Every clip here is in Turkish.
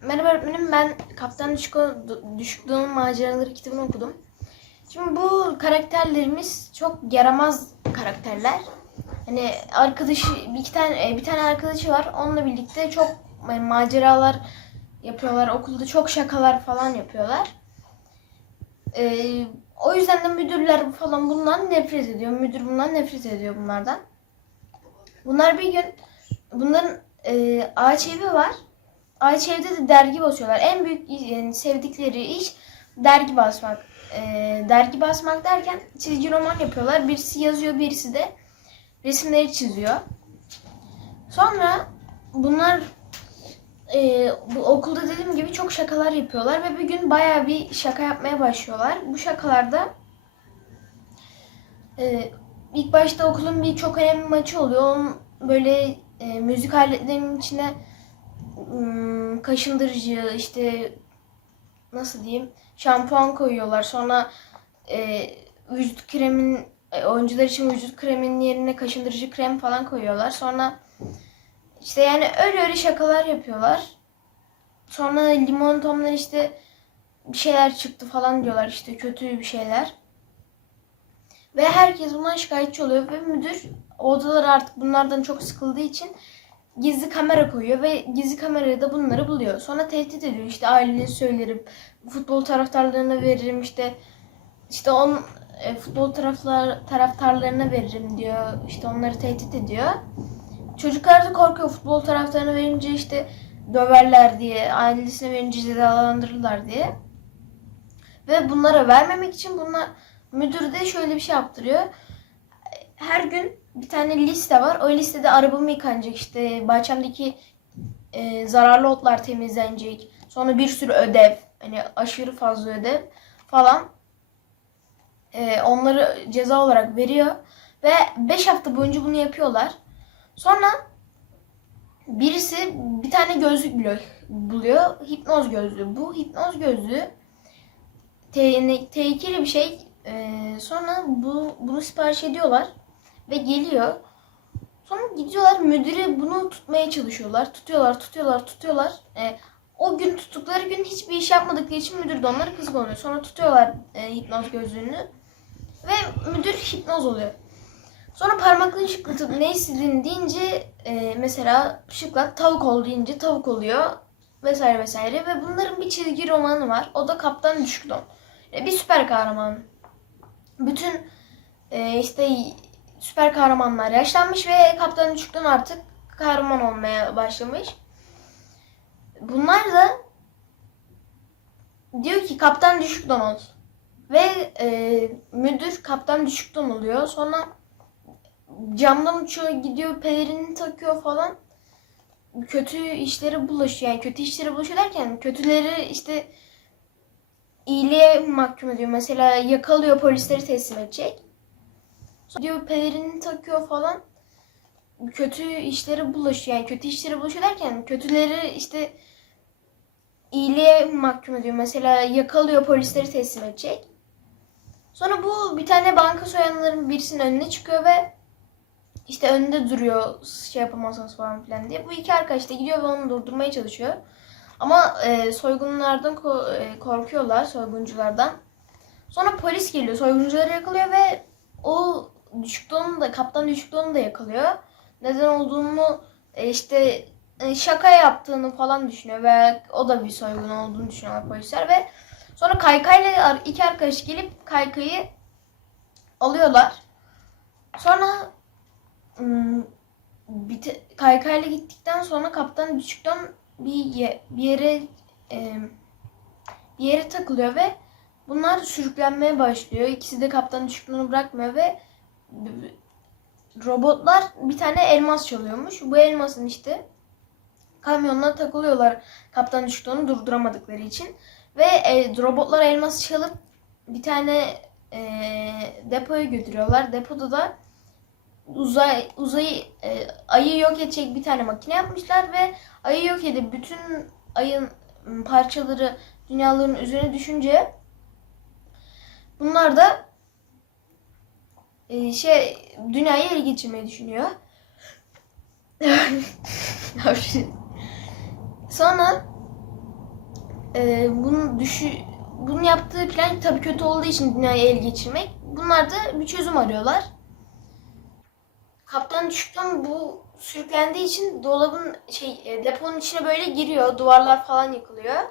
Merhaba öğretmenim ben Kaptan Düşko, Düşük Doğu'nun Maceraları kitabını okudum. Şimdi bu karakterlerimiz çok yaramaz karakterler. Hani arkadaşı bir iki tane e, bir tane arkadaşı var. Onunla birlikte çok e, maceralar yapıyorlar. Okulda çok şakalar falan yapıyorlar. Ee, o yüzden de müdürler falan bundan nefret ediyor. Müdür bundan nefret ediyor bunlardan. Bunlar bir gün bunların e, ağaç evi var. Ağaç evde de dergi basıyorlar. En büyük yani sevdikleri iş dergi basmak. E, dergi basmak derken çizgi roman yapıyorlar. Birisi yazıyor, birisi de resimleri çiziyor. Sonra bunlar e, bu okulda dediğim gibi çok şakalar yapıyorlar ve bir gün bayağı bir şaka yapmaya başlıyorlar. Bu şakalarda e, ilk başta okulun bir çok önemli maçı oluyor. Onun böyle e, müzik aletlerinin içine kaşındırıcı işte nasıl diyeyim şampuan koyuyorlar. Sonra e, vücut kremin e, oyuncular için vücut kreminin yerine kaşındırıcı krem falan koyuyorlar. Sonra işte yani öyle öyle şakalar yapıyorlar. Sonra limon tomlar işte bir şeyler çıktı falan diyorlar işte kötü bir şeyler. Ve herkes bundan şikayetçi oluyor ve müdür odalar artık bunlardan çok sıkıldığı için gizli kamera koyuyor ve gizli kameraya da bunları buluyor. Sonra tehdit ediyor işte ailene söylerim, futbol taraftarlarına veririm işte işte on e, futbol taraflar taraftarlarına veririm diyor. İşte onları tehdit ediyor. Çocuklar da korkuyor futbol taraftarına verince işte döverler diye, ailesine verince cezalandırırlar diye. Ve bunlara vermemek için bunlar müdür de şöyle bir şey yaptırıyor. Her gün bir tane liste var. O listede arabam yıkanacak işte bahçemdeki e, zararlı otlar temizlenecek. Sonra bir sürü ödev. Hani aşırı fazla ödev falan. E, onları ceza olarak veriyor. Ve 5 hafta boyunca bunu yapıyorlar. Sonra birisi bir tane gözlük buluyor. buluyor. Hipnoz gözlüğü. Bu hipnoz gözlüğü te- tehlikeli bir şey. Ee, sonra bu bunu sipariş ediyorlar ve geliyor. Sonra gidiyorlar müdüre bunu tutmaya çalışıyorlar. Tutuyorlar, tutuyorlar, tutuyorlar. Ee, o gün tuttukları gün hiçbir iş yapmadıkları için müdür de onlara kızgın. Sonra tutuyorlar e, hipnoz gözlüğünü ve müdür hipnoz oluyor. Sonra parmaklarını şıklatıp ne istediğini deyince e, mesela şıklat tavuk ol deyince tavuk oluyor vesaire vesaire ve bunların bir çizgi romanı var. O da Kaptan Düşükdon. E, bir süper kahraman. Bütün e, işte süper kahramanlar yaşlanmış ve Kaptan Düşükdon artık kahraman olmaya başlamış. Bunlar da diyor ki Kaptan Düşükdon ol. Ve e, müdür Kaptan Düşükdon oluyor. Sonra camdan uçuyor gidiyor pelerini takıyor falan kötü işlere bulaşıyor yani kötü işlere bulaşıyor derken kötüleri işte iyiliğe mahkum ediyor mesela yakalıyor polisleri teslim edecek Sonra diyor pelerini takıyor falan kötü işlere bulaşıyor yani kötü işlere bulaşıyor derken kötüleri işte iyiliğe mahkum ediyor mesela yakalıyor polisleri teslim edecek Sonra bu bir tane banka soyanların birisinin önüne çıkıyor ve işte önünde duruyor şey yapamazsınız falan filan diye. Bu iki arkadaş da gidiyor ve onu durdurmaya çalışıyor. Ama e, soygunlardan ko- e, korkuyorlar soygunculardan. Sonra polis geliyor soyguncuları yakalıyor ve o düşüklüğünü da kaptan düşüklüğünü da yakalıyor. Neden olduğunu e, işte e, şaka yaptığını falan düşünüyor ve o da bir soygun olduğunu düşünüyorlar polisler ve sonra kaykayla iki arkadaş gelip kaykayı alıyorlar. Sonra Hmm, bite, kaykayla gittikten sonra kaptan düşükten bir, bir yere e, bir yere takılıyor ve bunlar sürüklenmeye başlıyor. İkisi de kaptan düşüklüğünü bırakmıyor ve robotlar bir tane elmas çalıyormuş. Bu elmasın işte kamyonuna takılıyorlar kaptan düşüklüğünü durduramadıkları için. Ve e, robotlar elması çalıp bir tane e, depoya götürüyorlar. Depoda da uzay uzayı e, ayı yok edecek bir tane makine yapmışlar ve ayı yok edip bütün ayın m, parçaları dünyaların üzerine düşünce bunlar da e, şey dünyayı ele geçirmeyi düşünüyor. Sonra e, bunu düşü bunu yaptığı plan tabii kötü olduğu için dünyayı el geçirmek. Bunlar da bir çözüm arıyorlar. Kaptan düşükten bu sürüklendiği için dolabın şey e, deponun içine böyle giriyor. Duvarlar falan yıkılıyor.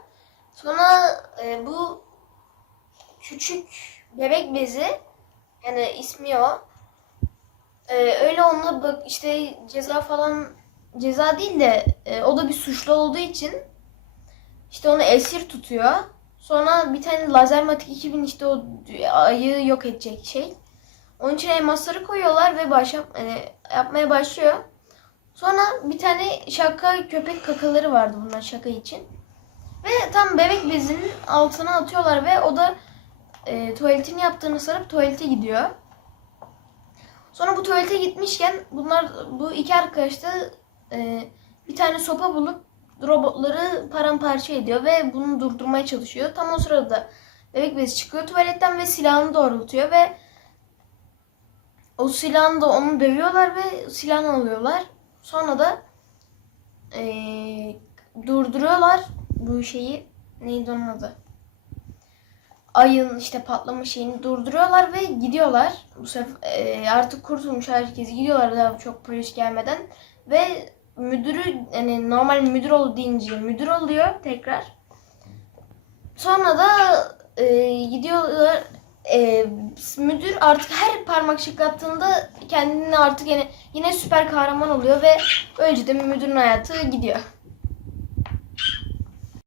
Sonra e, bu küçük bebek bezi yani ismi o. E, öyle onunla bak işte ceza falan ceza değil de e, o da bir suçlu olduğu için işte onu esir tutuyor. Sonra bir tane Lazermatik 2000 işte o ayı yok edecek şey. Onun için elmasları koyuyorlar ve baş yap- e, yapmaya başlıyor. Sonra bir tane şaka köpek kakaları vardı bunlar şaka için. Ve tam bebek bezinin altına atıyorlar ve o da e, tuvaletini yaptığını sanıp tuvalete gidiyor. Sonra bu tuvalete gitmişken bunlar bu iki arkadaş da e, bir tane sopa bulup robotları paramparça ediyor ve bunu durdurmaya çalışıyor. Tam o sırada bebek bezi çıkıyor tuvaletten ve silahını doğrultuyor ve o silahını da onu dövüyorlar ve silahını alıyorlar. Sonra da eee, durduruyorlar bu şeyi. Neydi onun adı? Ayın işte patlama şeyini durduruyorlar ve gidiyorlar. Bu sefer artık kurtulmuş herkes gidiyorlar daha çok polis gelmeden ve müdürü yani normal müdür oldu deyince müdür oluyor tekrar. Sonra da eee, gidiyorlar eee, müdür artık her parmak şıklattığında kendini artık yine yine süper kahraman oluyor ve böylece de müdürün hayatı gidiyor.